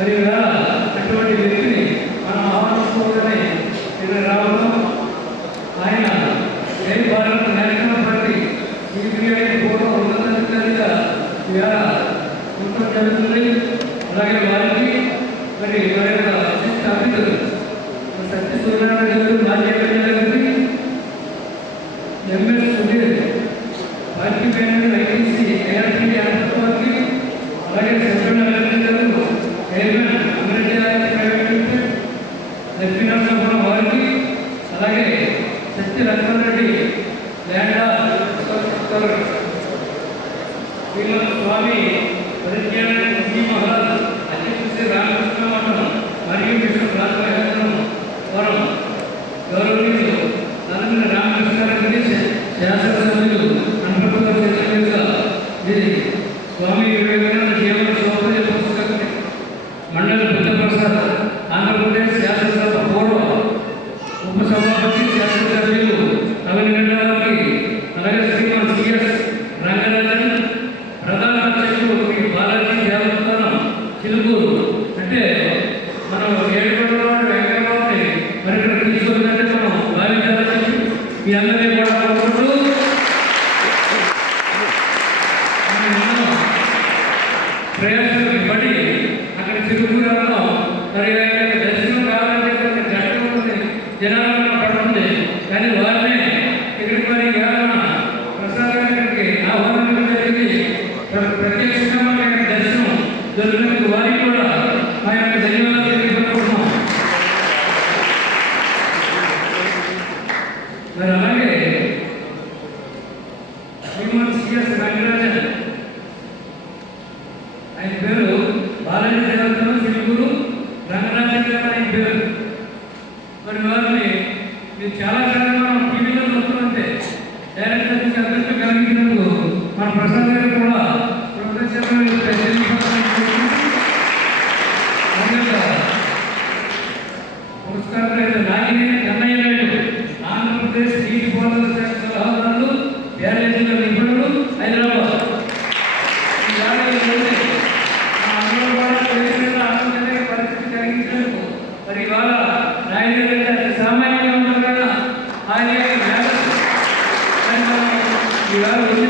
మరి అటువంటి వ్యక్తిని మనం ఆహ్వానించుకోగానే ఇక్కడ రావడం ఆయన జై భారత నేషనల్ పార్టీ సిపిఐ కూడా ఉన్నతాధికారిగా ఇవాళ ఉండటం జరుగుతుంది అలాగే వారికి మరి వారి యొక్క అసిస్ట్ ఆఫీసర్ సత్య గారు మాజీ ఎమ్మెల్యే గారికి ఎంఎస్ సుధీర్ పార్టీ పేరు ఐటీసీ ఏఆర్టీ ఆంధ్రప్రదేశ్కి అలాగే సత్యనారాయణ గారు చైర్మన్ ప్రైవేట్ లిమిటెడ్ లక్ష్మీనరసింహ వారికి అలాగే సత్య లక్ష్మణ్ రెడ్డి ల్యాండా స్వామి పరిజ్ఞాన జీ మహారాజ్ అధ్యక్ష శ్రీ రామకృష్ణ మఠం మరియు విష్ణు రాజమహేంద్రం వరం గౌరవనీయులు శాసనసభ్యులు స్వామి వివేకానంద జీవన మండలి బుద్ధప్రసాద్ ఆంధ్రప్రదేశ్ శాసనసభ పూర్వ ఉపసభాపతి శాసనసభ్యులు నవనిగండాలకి అలాగే శ్రీమాన్ సిఎస్ రంగనాథన్ ప్రధాన అధ్యక్షుడు శ్రీ బాలాజీ దేవస్థానం చిలుకూరు. అంటే మనం ఏడుకొండలో వెంకటరావుని మరి ఇక్కడ తీసుకున్నట్టే మనం భావించాలని మీ అందరినీ కూడా దర్శనం వారికి కూడా మా యొక్క ధన్యవాదాలు తెలియజేసుకుంటున్నాం మరి అలాగే శ్రీమన్ సిఎస్ రంగరాజన్ ఆయన పేరు బాలాజీ దేవతను శ్రీ గురు రంగరాజన్ గారు ఆయన పేరు. మరి వారిని మీరు చాలా కాలం మనం టీవీలో చూస్తుంటే డైరెక్టర్ చూసి అదృష్టం కలిగించినందుకు మన ప్రసాద్ గారు కూడా కృతజ్ఞతలు ఈ ఏడాది నుండి ఆయన